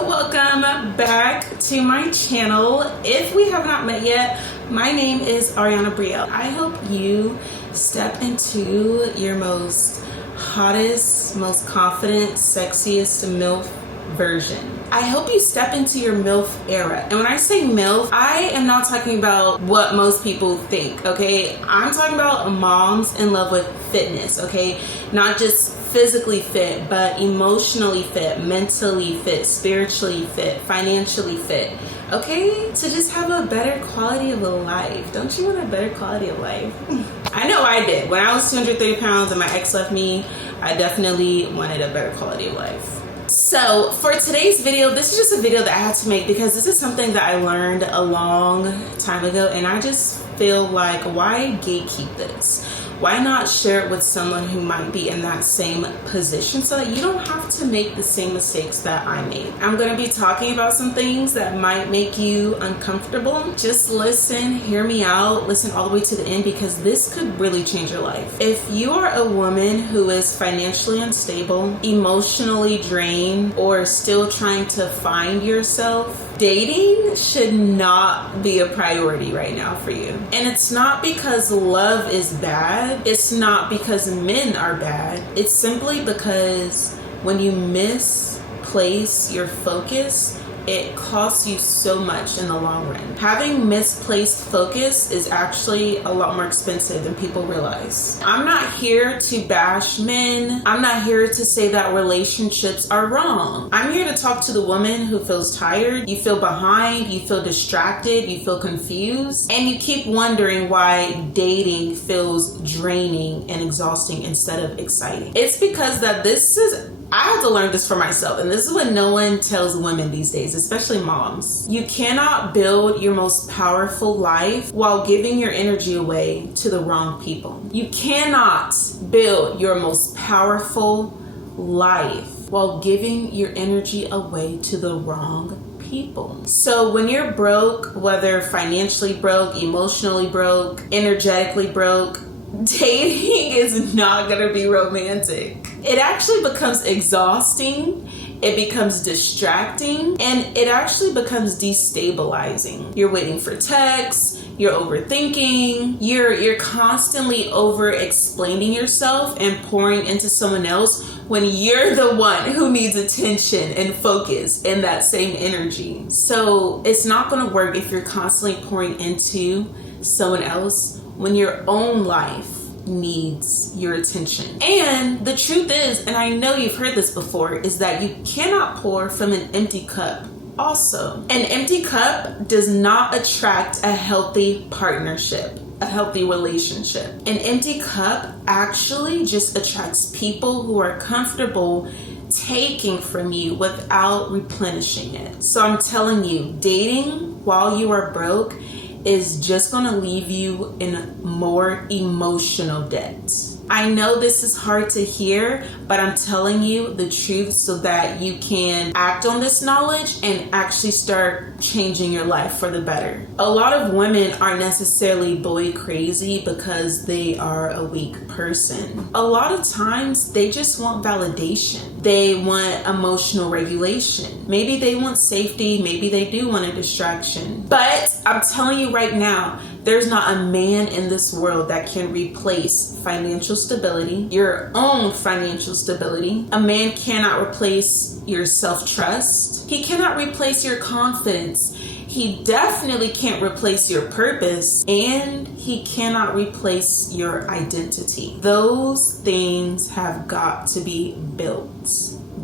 welcome back to my channel. If we have not met yet, my name is Ariana Brielle. I hope you step into your most hottest, most confident, sexiest MILF version. I hope you step into your MILF era. And when I say MILF, I am not talking about what most people think, okay? I'm talking about moms in love with fitness, okay? Not just physically fit, but emotionally fit, mentally fit, spiritually fit, financially fit, okay? To just have a better quality of a life. Don't you want a better quality of life? I know I did. When I was 230 pounds and my ex left me, I definitely wanted a better quality of life. So for today's video, this is just a video that I had to make because this is something that I learned a long time ago, and I just feel like, why gatekeep this? Why not share it with someone who might be in that same position so that you don't have to make the same mistakes that I made? I'm going to be talking about some things that might make you uncomfortable. Just listen, hear me out, listen all the way to the end, because this could really change your life. If you are a woman who is financially unstable, emotionally drained, or still trying to find yourself, dating should not be a priority right now for you. And it's not because love is bad. It's not because men are bad. It's simply because when you misplace your focus, it costs you so much in the long run. Having misplaced focus is actually a lot more expensive than people realize. I'm not here to bash men. I'm not here to say that relationships are wrong. I'm here to talk to the woman who feels tired, you feel behind, you feel distracted, you feel confused, and you keep wondering why dating feels draining and exhausting instead of exciting. It's because I had to learn this for myself, and this is what no one tells women these days, especially moms. You cannot build your most powerful life while giving your energy away to the wrong people. You cannot build your most powerful life while giving your energy away to the wrong people. So when you're broke, whether financially broke, emotionally broke, energetically broke, dating is not gonna be romantic. It actually becomes exhausting, it becomes distracting, and it actually becomes destabilizing. You're waiting for texts, you're overthinking, you're constantly over explaining yourself and pouring into someone else when you're the one who needs attention and focus and that same energy. So it's not gonna work if you're constantly pouring into someone else when your own life needs your attention. And the truth is, and I know you've heard this before, is that you cannot pour from an empty cup. Also, an empty cup does not attract a healthy partnership, a healthy relationship. An empty cup actually just attracts people who are comfortable taking from you without replenishing it. So I'm telling you, dating while you are broke is just gonna leave you in more emotional debt. I know this is hard to hear, but I'm telling you the truth so that you can act on this knowledge and actually start changing your life for the better. A lot of women aren't necessarily boy crazy because they are a weak person. A lot of times they just want validation. They want emotional regulation. Maybe they want safety. Maybe they do want a distraction. But I'm telling you right now, there's not a man in this world that can replace financial stability, your own financial stability. A man cannot replace your self-trust. He cannot replace your confidence. He definitely can't replace your purpose, and he cannot replace your identity. Those things have got to be built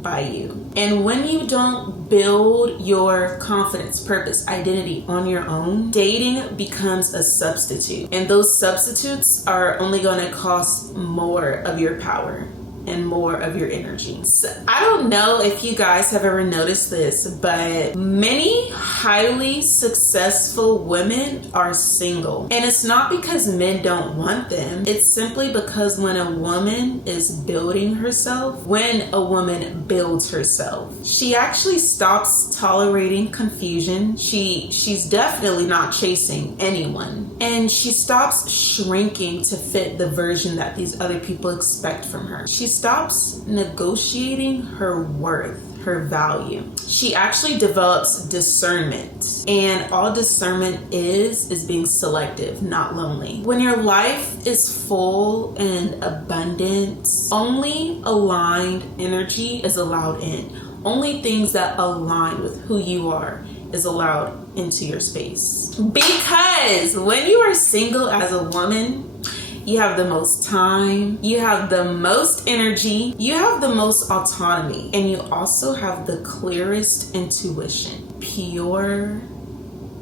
by you. And when you don't build your confidence, purpose, identity on your own, dating becomes a substitute. And those substitutes are only going to cost more of your power and more of your energy. So, I don't know if you guys have ever noticed this, but many highly successful women are single. And it's not because men don't want them. It's simply because when a woman is building herself, when a woman builds herself, she actually stops tolerating confusion. She's definitely not chasing anyone. And she stops shrinking to fit the version that these other people expect from her. She stops negotiating her worth her value. She actually develops discernment, and all discernment is being selective, not lonely. When your life is full and abundant, only aligned energy is allowed in. Only things that align with who you are is allowed into your space. Because when you are single as a woman, you have the most time, you have the most energy, you have the most autonomy, and you also have the clearest intuition, pure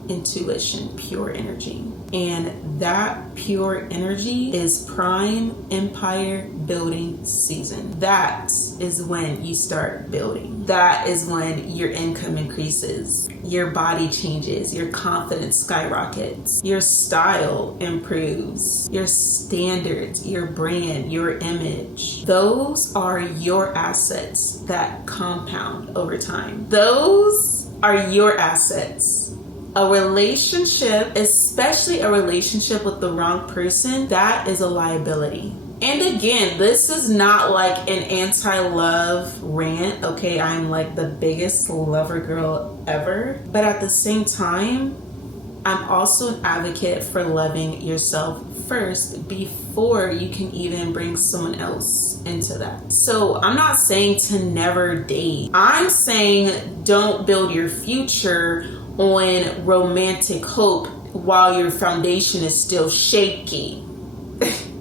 intuition, pure energy. And that pure energy is prime empire building season. That is when you start building. That is when your income increases, your body changes, your confidence skyrockets, your style improves, your standards, your brand, your image. Those are your assets that compound over time. Those are your assets. A relationship, especially a relationship with the wrong person, that is a liability. And again, this is not like an anti-love rant, okay? I'm like the biggest lover girl ever. But at the same time, I'm also an advocate for loving yourself first before you can even bring someone else into that. So I'm not saying to never date. I'm saying don't build your future on romantic hope while your foundation is still shaky.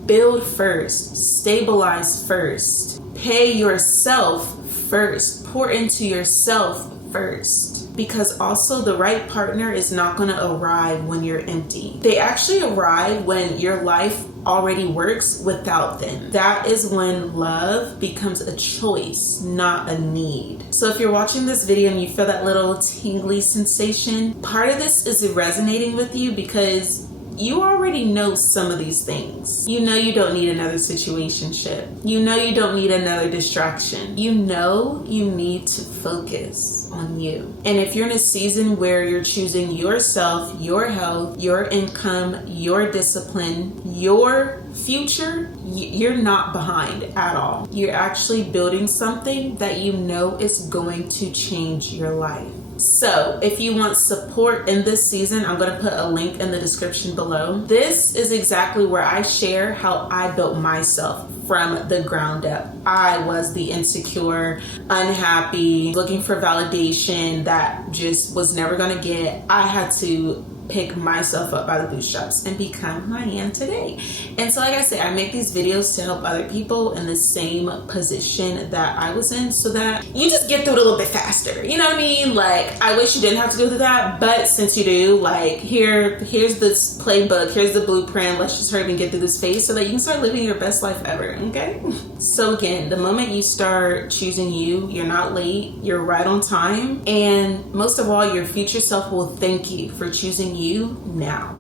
Build first, stabilize first, pay yourself first, pour into yourself first. Because also the right partner is not going to arrive when you're empty. They actually arrive when your life already works without them. That is when love becomes a choice, not a need. So if you're watching this video and you feel that little tingly sensation, part of this is resonating with you because you already know some of these things. You know you don't need another situationship. You know you don't need another distraction. You know you need to focus on you. And if you're in a season where you're choosing yourself, your health, your income, your discipline, your future, you're not behind at all. You're actually building something that you know is going to change your life. So if you want support in this season, I'm going to put a link in the description below. This is exactly where I share how I built myself from the ground up. I was the insecure, unhappy, looking for validation that just was never going to get. I had to pick myself up by the bootstraps and become who I am today. And so like I say, I make these videos to help other people in the same position that I was in so that you just get through it a little bit faster. You know what I mean? Like, I wish you didn't have to go through that, but since you do, like, here's this playbook, here's the blueprint, let's just hurry and get through this phase so that you can start living your best life ever, okay? So again, the moment you start choosing you, you're not late, you're right on time, and most of all, your future self will thank you for choosing you now.